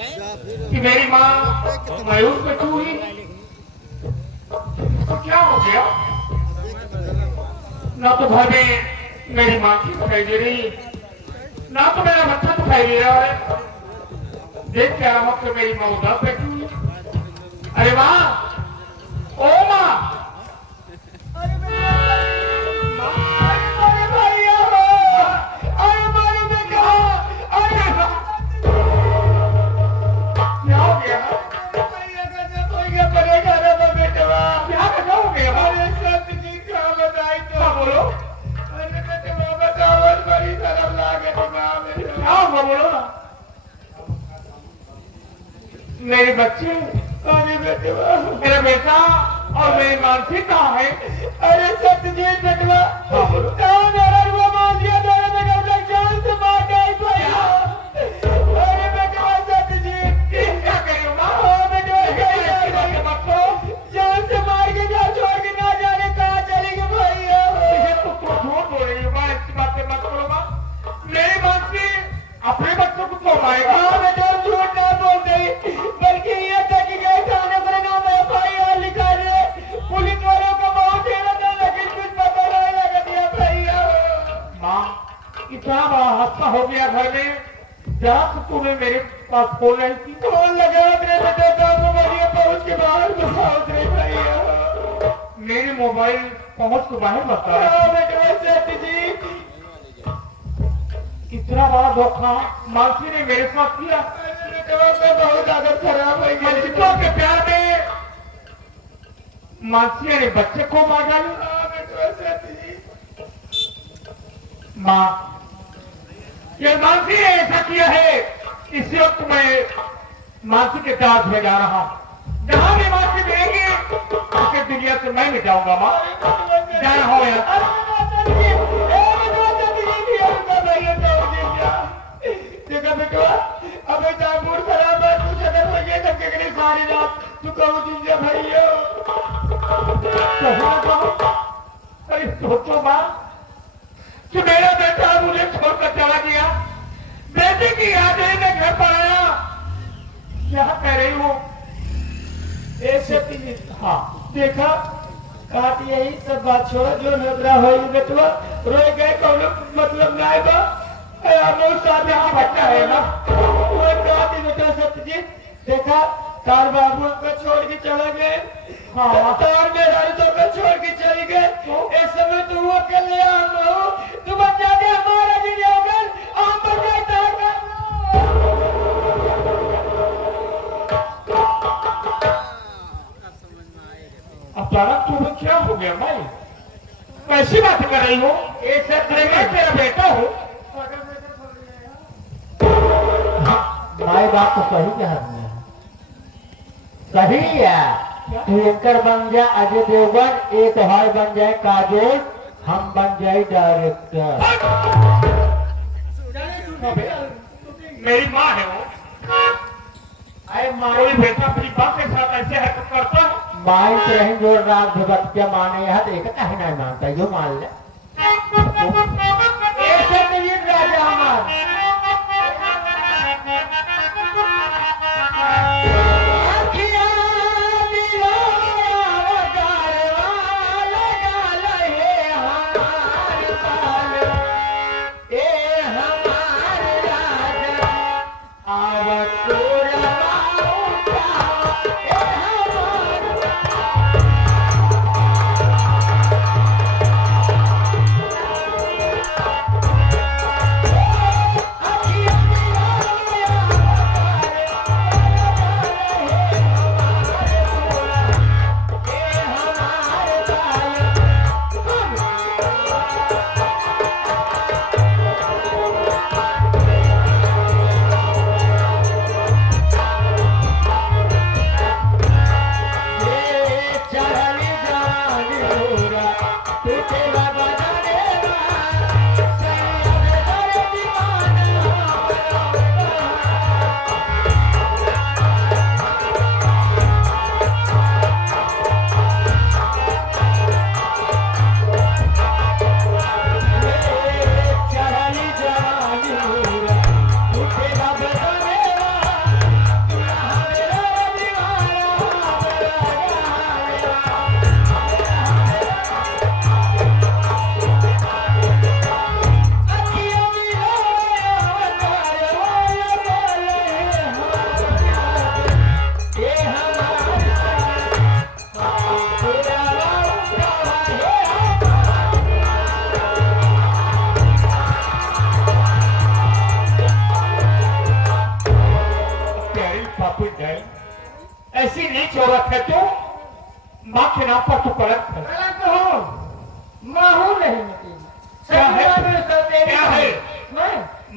कि मेरी माँ मयूर पे तू ही तो क्या हो गया? ना तो घर में मेरी माँ की दिखाई दे रही, ना तो मेरा बच्चा दिखाई दे रहा है। देख क्या रहा कि मेरी माँ उदास बैठी हुई है। अरे माँ, ओ माँ, क्या हो गया? बोलो क्या हुआ? बोलो ना मेरे बच्चे, मेरा बेटा और मेरी मानसी कहाँ है? अरे सत्यजीत बेटवा, हाँ बोलो। कहाँ मेरा रुआ मान दिया तेरे बेटा उसे जान से मार गई भैया। अरे बेटवा सत्यजीत, क्या कह रही हो माँ? हाँ बेटवा ऐसी बातें मत करो। जान से मार के जा, छोड़ के ना जाने कहाँ चली गई भैया। ये तो झूठ बोल रही हो माँ, ऐसी बातें मत करो माँ। मेरी मानसी अपने बच्चों को तो मारेगा। हाँ बेटा झूठ ना बोल गई, बल्कि ये था कि गए थाने पर नाम FIR लिखा रहे, पुलिस वालों को बहुत देर था लेकिन कुछ पता नहीं लगा दिया भैया। माँ, इतना बड़ा हादसा हो गया घर में, जरा से तुम्हें मेरे पास फोन रही थी। कौन लगा अपने बेटे का मोबाइल पहुंच के बाहर पहुंच रही भैया। मेरे मोबाइल पहुंच के बाहर बता रही हाँ बेटा सत्य जी, थी। इतना बड़ा धोखा मानसी ने मेरे साथ किया। बेटा का बहुत आदत खराब है बच्चों के प्यार में मानसी ने बच्चे को मार डाली। हाँ बेटा सत्य जी, माँ, ये मानसी ने ऐसा किया है। इसी वक्त मैं मानसी के दांत में जा रहा हूँ। जहां भी मानसी मिलेगी उसे दुनिया से मैं मिटाऊंगा। माँ, जा रहा हूँ यहाँ। देखा बेटा, अबे मूड खराब है, तू सदर हो गया धक्के के लिए सारी रात तू कहूँ तुम जा भैया। अरे सोचो माँ कि मेरा बेटा मुझे छोड़कर चला गया, बेटे की यादें में घर पर आया। क्या कह रही हूँ? ऐसे हाँ देखा, काट यही सब बात छोड़ो, जो नजरा हो बेटवा रोए गए कौन मतलब ना बा। यहाँ बच्चा है ना, बेटा सत्यजीत देखा, तार बाबू को छोड़ के चले गए। हाँ तार मेरा तो को छोड़ के चली गए। इस समय तू वो कर लिया, हम तू बच्चा दे हमारा भी होगा, हम बच्चा अचानक तुम्हें क्या हो गया? भाई कैसी बात कर रही हो? ऐसे मैं तेरा बेटा हूँ। भाई बात तो सही कह रही है, सही है। तू एंकर बन जा अजय देवगन, एक भाई बन जाए काजोल, हम बन जाए डायरेक्टर। मेरी माँ है वो। अरे कोई माई बेटा अपनी माँ के साथ ऐसे हरकत करता है? माई रही जोर रात भगत क्या माने यह तो एक कहीं नहीं मानता, यो मान ले। ऐसे नहीं राजा हमारा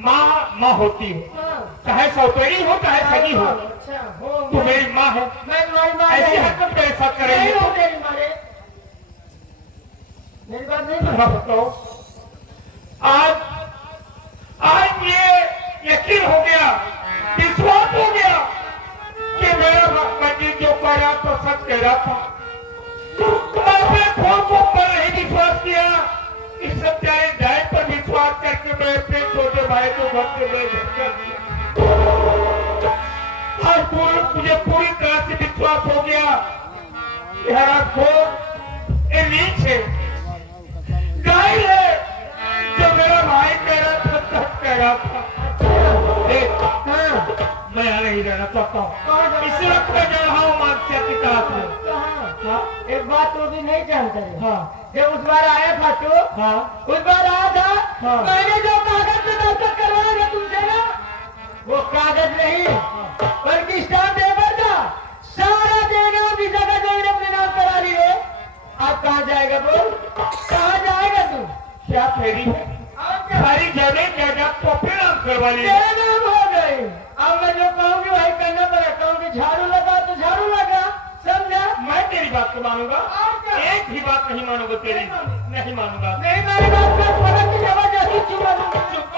माँ माँ होती है, हाँ। चाहे सौतेली हो चाहे सगी हो, अच्छा हो तू मेरी माँ है। मैं तुम्हारी माँ ऐसी नहीं। हरकत मेरे साथ नहीं करेंगे हो तो तेरी माँ रे। मेरी बात नहीं हाँ, मानो। बताओ। आज आज ये यकीन हो गया, विश्वास हो गया कि मेरा पंडित जो कह रहा था सच कह रहा था। अपने खून को पर नहीं विश्वास किया, इस सत्यारे जाए पर विश्वास करके मैं अपने छोटे भाई को घर से ले कर दिया। आज मुझे पूरी तरह से विश्वास हो गया कि हरा खून ये नीच है, गाय है, जो मेरा भाई कह रहा था सच कह रहा था। देख, मैं यहाँ नहीं रहना चाहता हूँ, इसी वक्त मैं जा रहा हूँ मानसिया की तरफ में। हाँ, एक बात तो भी नहीं जानता रे। हाँ जब उस बार आया था तो हाँ उस बार आया था हाँ। मैंने जो कागज पे दस्तखत करवाया था तुमसे ना, वो कागज नहीं बल्कि स्टाम्प पेपर था। सारा देना वीजा का जो अपने नाम करा लिए। अब कहाँ जाएगा बोल, कहाँ जाएगा तू? क्या फेरी है? और क्या? सारी जगह जायदाद तो अपने नाम करवा ली। तेरे नाम हो गई। अब मैं जो कहूँगी वही करना पड़ेगा। कहूँगी झाड़ू लगा तो झाड़ू लगा, समझा? मैं तेरी बात को मानूंगा, और क्या? एक भी बात नहीं मानूंगा तेरी, नहीं मानूंगा। नहीं मेरी बात पर फर्क की जबरदस्ती चुमा दूंगा। चुप।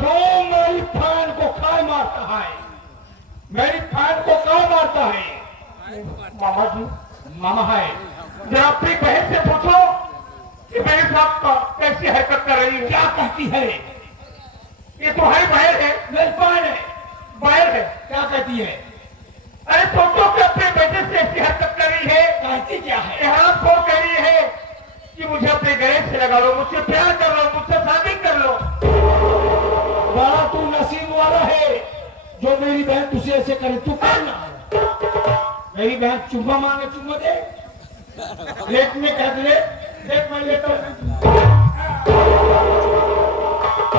तो मेरी फैन को काय मारता है, मेरी फैन को काय मारता है? मामा जी, मामा है, जरा अपनी बहन से पूछो कि मेरे साथ कैसी हरकत कर रही है। क्या कहती है? ये तुम्हारी बहन है? मेरी बहन है। बहन है? क्या कहती है? अरे सोचो कि अपने बेटे से ऐसी हरकत कर रही है। कहती क्या है? यहाँ फोन कर रही है कि मुझे अपने गले से लगा लो, मुझसे प्यार कर लो, मुझसे शादी कर लो। बड़ा तू नसीब वाला है जो मेरी बहन तुझे ऐसे करे। तू करना, मेरी बहन चुम्मा मांगे, चुम्मा दे। लेट में कह दे, देख मैं लेता हूं।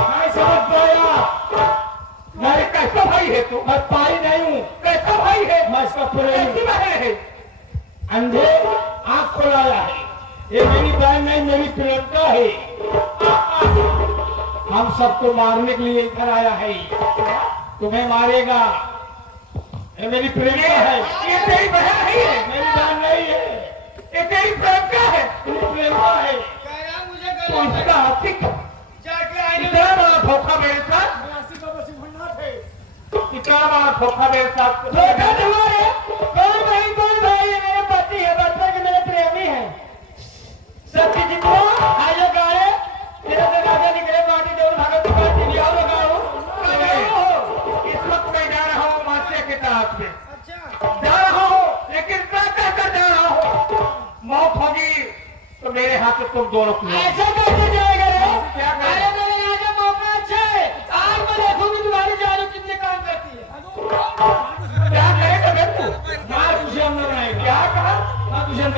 मैं समझ पाया, मेरे कैसा भाई है तू? मैं पाई नहीं हूँ। कैसा भाई है? मैं इसका प्रेमी बहन है। अंधे आंख खोलाया है। ये मेरी बहन नहीं, मेरी प्रेमिका है। हम सबको मारने के लिए इधर आया है, तुम्हें मारेगा। ये मेरी प्रेमिका है। ये तेरी बहन नहीं है? मेरी बहन नहीं है, ये तेरी प्रेमिका है। तेरी प्रेमिका है तो इसका आशिक इतना बड़ा धोखा मेरे साथ, इतना बड़ा धोखा मेरे साथ। धोखा तुम्हारे कौन भाई है? मेरे पति है, बचपन के मेरे प्रेमी है। सबकी जितना आयो गाड़े तेरे से राजा निकले माटी देव भागत दुकान की बियाह लगाओ। इस वक्त मैं जा रहा हूँ मासिया के तहत में, जा रहा हूँ, लेकिन क्या कहकर जा रहा हूँ? मौत होगी तो मेरे हाथ से तुम दोनों को ऐसा कैसे जाएगा रे? क्या करें? अरे मेरे यहाँ का मौका अच्छा है। आज मैं देखूंगी तुम्हारी जादू कितने काम करती है। क्या करेगा मैं तू? माँ तुझे हम लोग आएगा। क्या कहा? माँ तुझे हम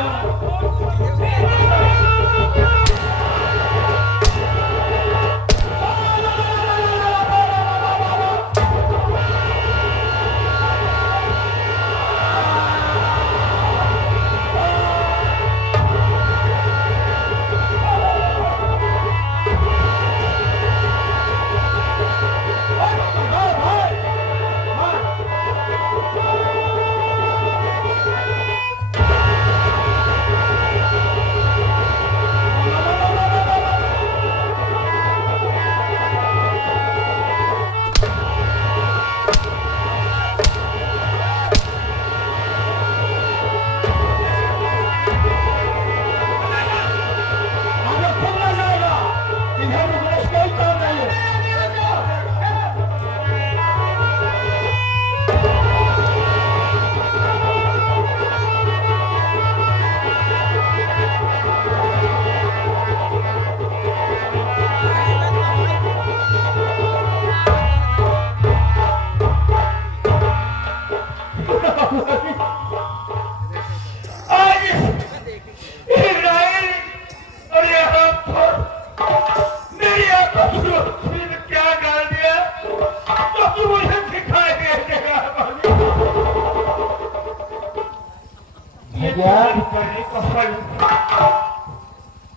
भैया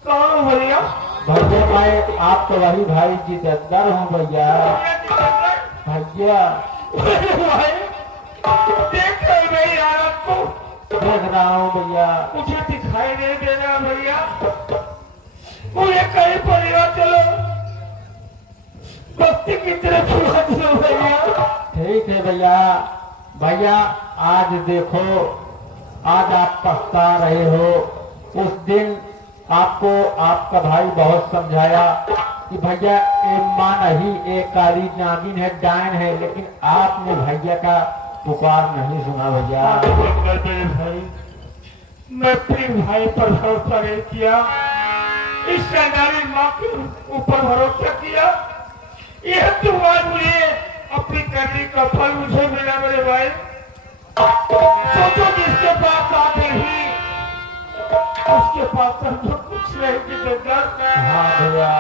कौन भैया? भैया मैं आप तो वही भाई जितेंद्र हूँ भैया। भैया भाई देख रहे मैं यार आपको देख रहा हूँ भैया। मुझे दिखाई नहीं दे रहा भैया। मुझे कहीं परिवार चलो बस्ती की तरफ छुड़ा दो भैया। ठीक है भैया। भैया आज देखो, आज आप पछता रहे हो। उस दिन आपको आपका भाई बहुत समझाया कि भैया ये माँ नहीं, एक काली नागिन है, डायन है, लेकिन आपने भैया का पुकार नहीं सुना भैया। मेरे भाई मैं अपने भाई पर भरोसा नहीं किया, इस सैनारी माँ के ऊपर भरोसा किया। यह तुम्हारे मुझे अपनी करनी का फल मुझे मिला मेरे भाई। सोचो जिसके पास आते ही उसके पास समझो कुछ नहीं कि हाँ भैया।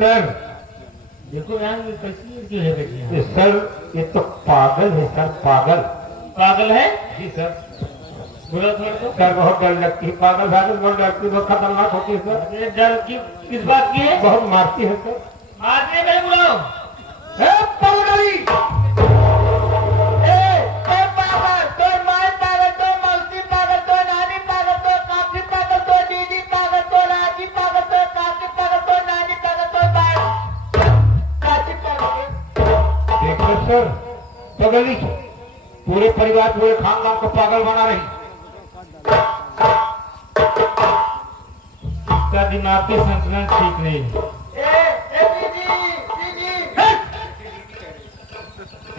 सर देखो यार ये कैसी लड़की है बेटी? सर ये तो पागल है सर, पागल। पागल है जी सर। बुरा थोड़ा तो सर बहुत डर लगती है, पागल भागल बहुत डरती है, बहुत खतरनाक होती है सर। ये डर की किस बात की है? बहुत मारती है सर। मारने पहले बुलाओ। सर पगली पूरे परिवार पूरे खानदान को पागल बना रही। इसका दिमागी संतुलन ठीक नहीं है।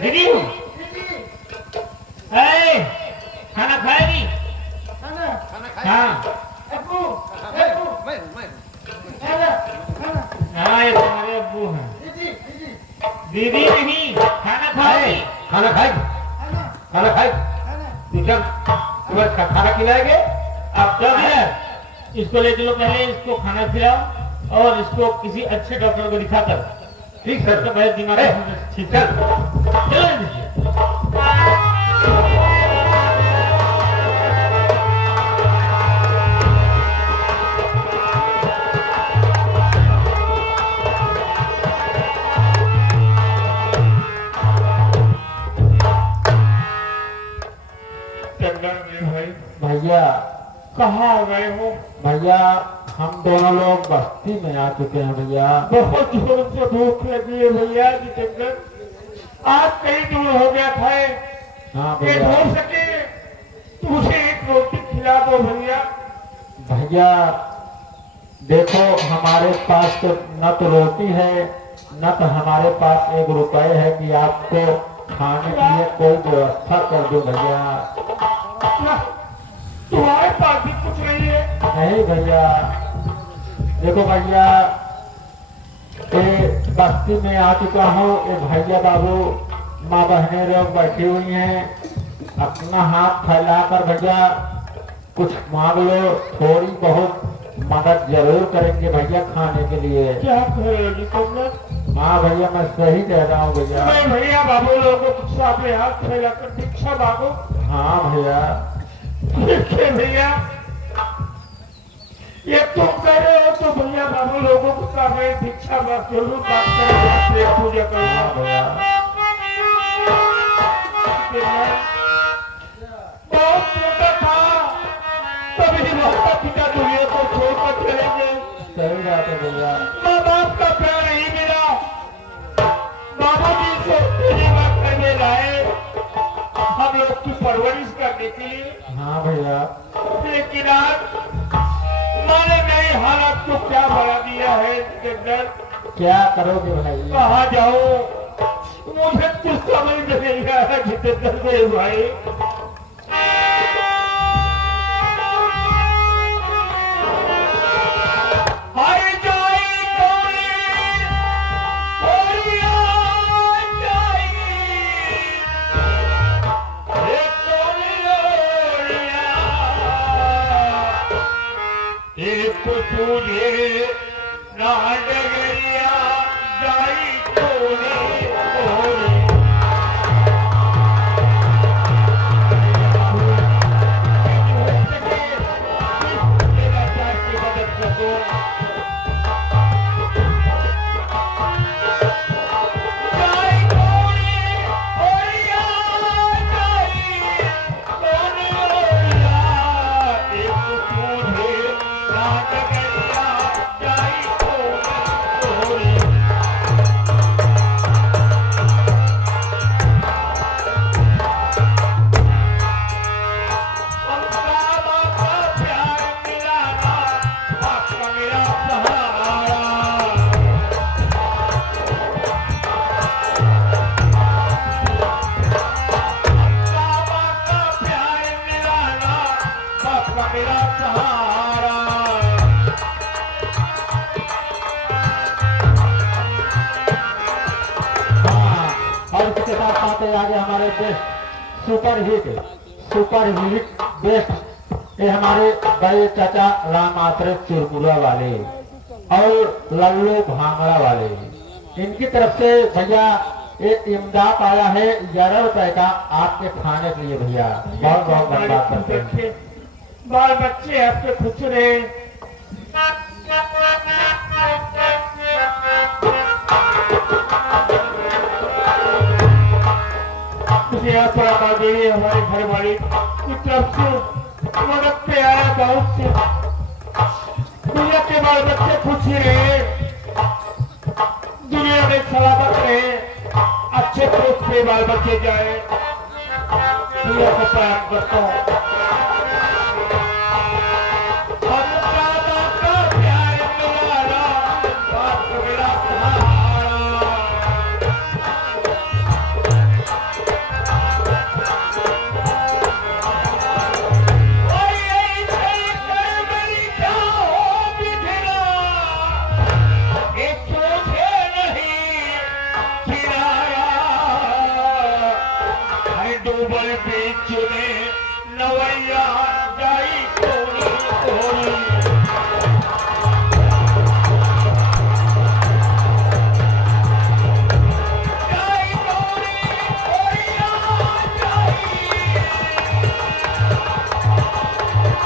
दीदी खाना खाएगी? हाँ हाँ, ये तुम्हारे अब्बू हैं। दीदी नहीं, खाना खाएगी? खाना खाएगी? खाना खाएगी? खाना खिलाएंगे आप? क्या है? इसको ले चलो, पहले इसको खाना खिलाओ और इसको किसी अच्छे डॉक्टर को दिखाकर। ठीक सर, तो भाई दिमाग ठीक है। चलो भैया कहाँ गए हो? भैया हम दोनों लोग बस्ती में आ चुके हैं भैया। बहुत जोर से भूख लगी है भैया जितेंद्र। आज कहीं दूर हो गया था। हाँ ये भैया। हो सके तो उसे एक रोटी खिला दो भैया। भैया देखो, हमारे पास तो न तो रोटी है न तो हमारे पास 1 रुपए है कि आपको खाने के लिए कोई व्यवस्था कर दो भैया। क्या तुम्हारे पास भी कुछ नहीं है? नहीं भैया, देखो भैया, ये बस्ती में आ चुका हूँ। ये भैया बाबू माँ बहने लोग बैठी हुई हैं। अपना हाथ फैलाकर भैया कुछ मांग लो, थोड़ी बहुत मदद जरूर करेंगे भैया खाने के लिए। क्या कह रहे हो जितेंद्र? हाँ भैया, मैं सही कह रहा हूँ भैया। मैं भैया बाबू लोगों को कुछ अपने हाथ फैलाकर भिक्षा मांगो। हाँ भैया। देखिए भैया, ये तुम कह रहे हो तो भैया बाबू लोगों को मैं भिक्षा मांग जरूर बात करेंगे, पूजा करूंगा। हाँ भैया। बहुत छोटा था तभी माता पिता दुनिया को छोड़कर चले गए। सही बात है भैया। माँ बाप का प्यार नहीं मिला। बाबूजी से सेवा करने लाए हम लोग की परवरिश करने के लिए। हाँ भैया। लेकिन आज माने नए हालात को क्या बना दिया है जितेंद्र। क्या करोगे भाई? कहाँ जाऊँ मुझे कुछ समझ नहीं आ रहा जितेंद्र मेरे भाई। तुझे ना डगरिया जाई तोरे तोरे। मेरा प्यार की मदद कर दो। जाई तोरे ओरिया जाई तोरे ओरिया। एक तुझे ना डगरिया जाई तोरे तोरे। और इसके साथ साथ आगे हमारे बेस्ट सुपर हिट बेस्ट ये हमारे बड़े चाचा राम आत्रे चुरमुरा वाले और लल्लू भांगड़ा वाले, इनकी तरफ से भैया एक इमदाद आया है 11 रुपए का आपके खाने के लिए भैया। बहुत बहुत धन्यवाद करते हैं। बाल बच्चे आपके खुश रहे। देवी हमारे घर वाली की तरफ से मदद पे आया बहुत से। दुनिया के बाल बच्चे खुश ही रहे, दुनिया में सलामत रहे, अच्छे पोस्ट पे बाल बच्चे जाए। भैया को प्रणाम करता हूँ। हम दादा का प्यार तुम्हारा, बाप मेरा सहारा। और ऐसे करवरी क्या हो बिधरा, एक छोटे नहीं किराया। है डूबल बीच में नवैया जाई कोई कोई। जाई कोई कोइया जाई।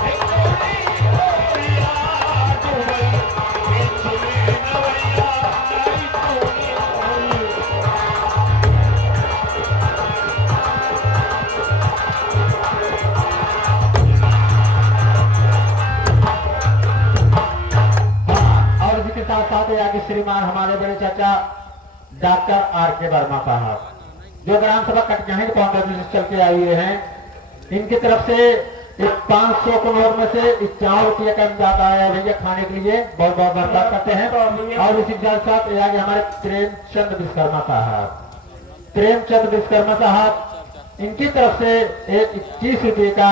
है कोई कोइया डूबल बीच में नवैया जाई कोई कोई। और इसी के साथ साथ आगे श्रीमान हमारे बड़े चाचा डॉक्टर आर के वर्मा साहब, जो ग्राम सभा कटजाही कांग्रेस से चल के आए हुए हैं, इनकी तरफ से एक 500 करोड़ में से 51 रुपये का इमदाद आया है भैया खाने के लिए। बहुत बहुत धन्यवाद करते हैं। और इसी के साथ साथ आगे हमारे प्रेमचंद विश्वकर्मा साहब, प्रेमचंद विश्वकर्मा साहब, इनकी तरफ से एक 21 रुपये का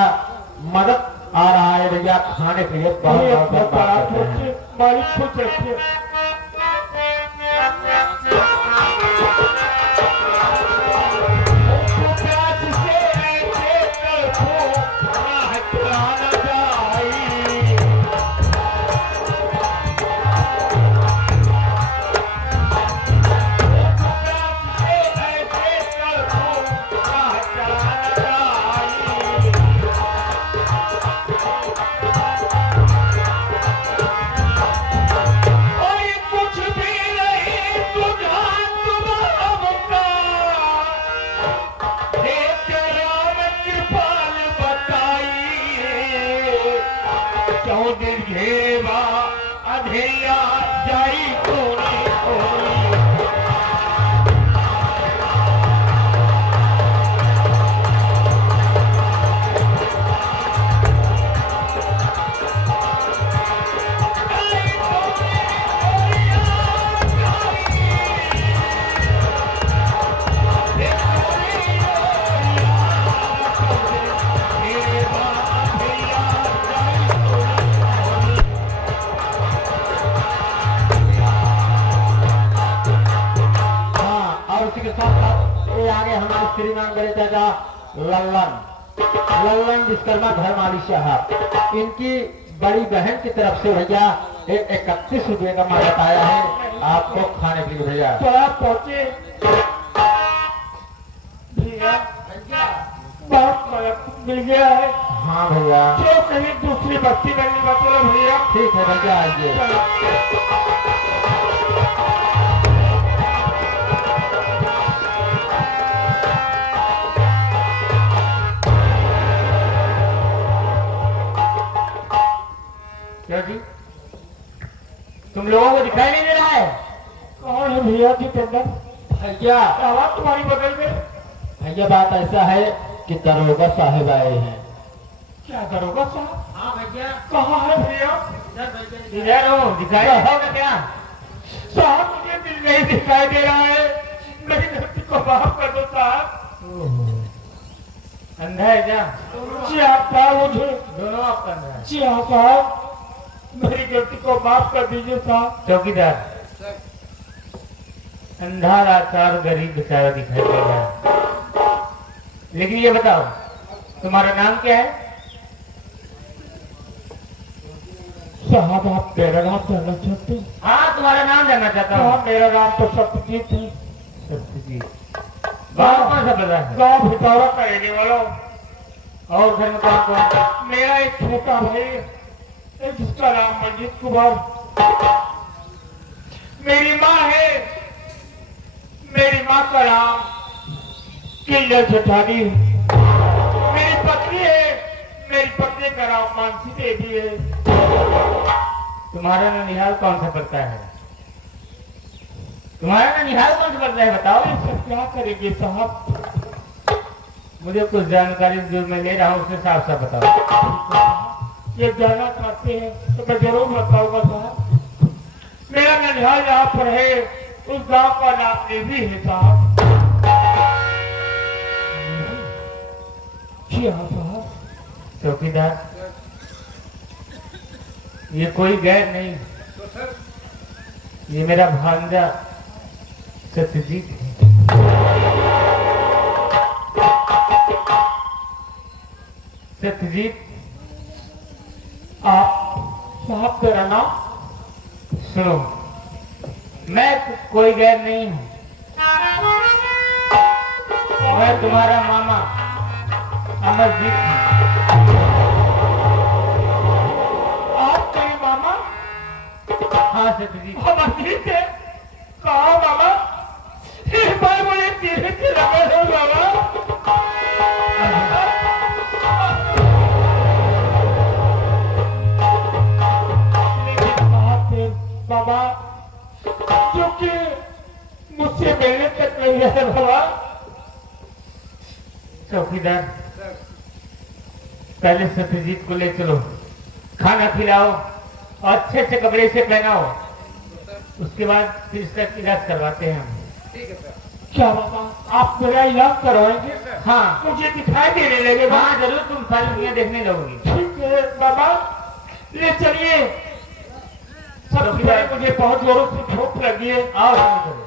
मदद आ रहा है भैया खाने के लिए। बहुत ये बहुत अपना धन्यवाद पारा करते हैं। छोड़ मालिक खुश रखिए। प्यास से ऐसे तड़पो, राह चुराना चाहिए। प्यास से ऐसे तड़पो, राह चुराना चाहिए। और कुछ भी नहीं तुझा तुम्हारा देख राम कृपाल बताइए। क्यों निर्घेवा अधेया जाई कोई कोई। श्रीमान बड़े चाचा लल्लन विश्वकर्मा धर्माली साहब, इनकी बड़ी बहन की तरफ से भैया एक 31 रुपये का मदद आया है आपको खाने के लिए भैया। तो आप पहुंचे भैया, बहुत मदद मिल गया है। हाँ भैया जो कहीं दूसरी बस्ती बननी मतलब भैया। ठीक है भैया आइए। चलो। क्या जी, तुम लोगों को दिखाई नहीं दे रहा है? कौन है भैया जी टेंडर? भैया आवाज तुम्हारी बगल में। भैया बात ऐसा है कि दरोगा साहब आए हैं। क्या दरोगा साहब? हाँ भैया कहाँ है भैया? इधर हो, दिखाई होगा क्या? साहब मुझे दिल नहीं दिखाई दे रहा है, मेरी गलती को माफ कर दो साहब। अंधा है क्या? जी आप साहब मुझे, दोनों आपका अंधा है। जी हाँ साहब मेरी गलती को माफ कर दीजिए साहब। चौकीदार, अंधा लाचार गरीब बेचारा दिखाई दे रहा है, लेकिन ये बताओ तुम्हारा नाम क्या है? साहब आप मेरा नाम जानना चाहते हैं? हाँ, तुम्हारा नाम जानना चाहता हूँ। हाँ मेरा नाम तो सत्यजीत है। सत्यजीत। गाँव कौन सा पता है? गाँव भितौरा का रहने वाला हूँ। और घर में कौन कौन? मेरा एक छोटा भाई है जिसका नाम मंजीत कुमार। मेरी माँ है, मेरी माँ का नाम किल्लर जठानी है। मेरी पत्नी है, मेरी पत्नी का नाम मानसी देवी है। तुम्हारा ननिहाल कौन सा पड़ता है? तुम्हारा ननिहाल कौन सा पड़ता है बताओ? ऐसा क्या करेंगे साहब? मुझे कुछ जानकारी जो मैं ले रहा हूँ उससे साफ साफ बताओ। ये जाना चाहते हैं तो मैं जरूर बताऊंगा साहब। मेरा ननिहाल यहाँ पर है, उस गांव का नाम देवी है साहब। जी हाँ साहब। चौकीदार, ये कोई गैर नहीं, ये मेरा भांजा सत्यजीत है। सत्यजीत, आप साहब तेरा नाम? सुनो, मैं कोई गैर नहीं हूँ, मैं तुम्हारा मामा अमरजीत हूँ। आप तेरे मामा? हाँ सत्यजीत। अमरजीत है? कहा मामा? इस बार मुझे तेरे से लगा हो मामा। बाबा क्योंकि मुझसे मिलने तक नहीं है बाबा। चौकीदार, पहले सत्यजीत को ले चलो, खाना खिलाओ और अच्छे से कपड़े से पहनाओ, उसके बाद फिर इसका इलाज करवाते हैं हम। क्या बाबा, आप मेरा इलाज करवाएंगे? हाँ मुझे दिखाई देने लगे बाबा। हाँ जरूर, तुम सारी दुनिया देखने लगोगी। ठीक है बाबा, ले चलिए। सबसे पहले मुझे बहुत जोरों से भूख लगी है। आओ शुरू करो।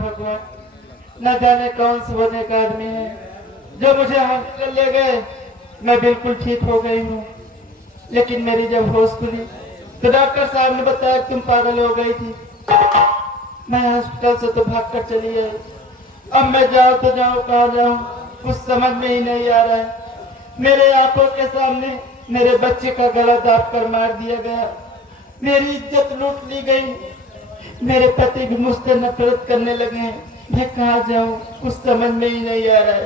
भगवान, न जाने कौन से होने का आदमी है जो मुझे हॉस्पिटल ले गए। मैं बिल्कुल ठीक हो गई हूँ, लेकिन मेरी जब होश खुली तो डॉक्टर साहब ने बताया कि तुम पागल हो गई थी। मैं हॉस्पिटल से तो भाग कर चली आई। अब मैं जाऊँ तो जाऊँ, कहाँ जाऊँ कुछ समझ में ही नहीं आ रहा है। मेरे आंखों के सामने मेरे बच्चे का गला दाब कर मार दिया गया, मेरी इज्जत लूट ली गई, मेरे पति भी मुझसे नफरत करने लगे हैं। मैं कहाँ जाऊँ कुछ समझ में ही नहीं आ रहा है।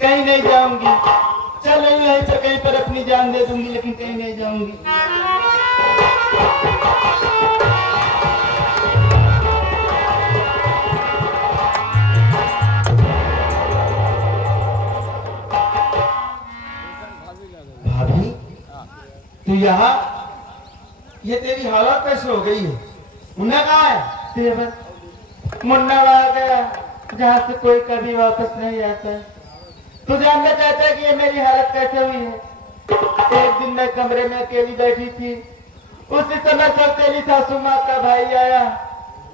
कहीं नहीं जाऊंगी, चल रही नहीं तो कहीं पर अपनी जान दे दूंगी, लेकिन कहीं नहीं जाऊंगी। भाभी, तू यहाँ, ये तेरी हालत कैसे हो गई है? मुन्ना कहाँ है? देवर, मुन्ना आ गया जहाँ से कोई कभी वापस नहीं आता है। तू जानना चाहता है कि ये मेरी हालत कैसे हुई है? एक दिन मैं कमरे में अकेली बैठी थी, उसी समय जब तेरी सासू माँ का भाई आया,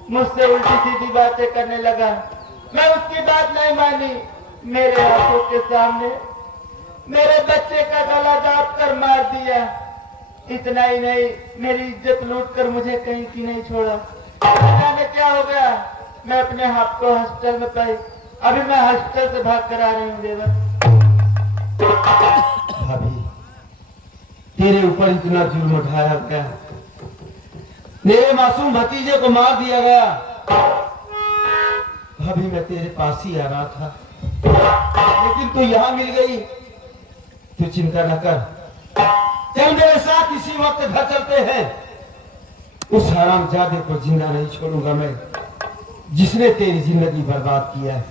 मुझसे उल्टी सीधी बातें करने लगा। मैं उसकी बात नहीं मानी, मेरे आंखों के सामने मेरे बच्चे का गला दाब कर मार दिया। इतना ही नहीं, मेरी इज्जत लूट कर मुझे कहीं की नहीं छोड़ा। जाने क्या हो गया, मैं अपने हाथ को हॉस्पिटल में पाई। अभी मैं हॉस्पिटल से भाग कर आ रही हूँ देवर। भाभी, तेरे ऊपर इतना जुल्म उठाया गया, मेरे मासूम भतीजे को मार दिया गया। भाभी, मैं तेरे पास ही आ रहा था, लेकिन तू यहाँ मिल गई। तू चिंता न कर, चल मेरे साथ इसी वक्त घर चलते हैं। उस हरामजादे को जिंदा नहीं छोड़ूंगा मैं, जिसने तेरी जिंदगी बर्बाद किया है।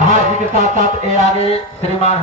हाँ जी के साथ साथ ए आगे श्रीमान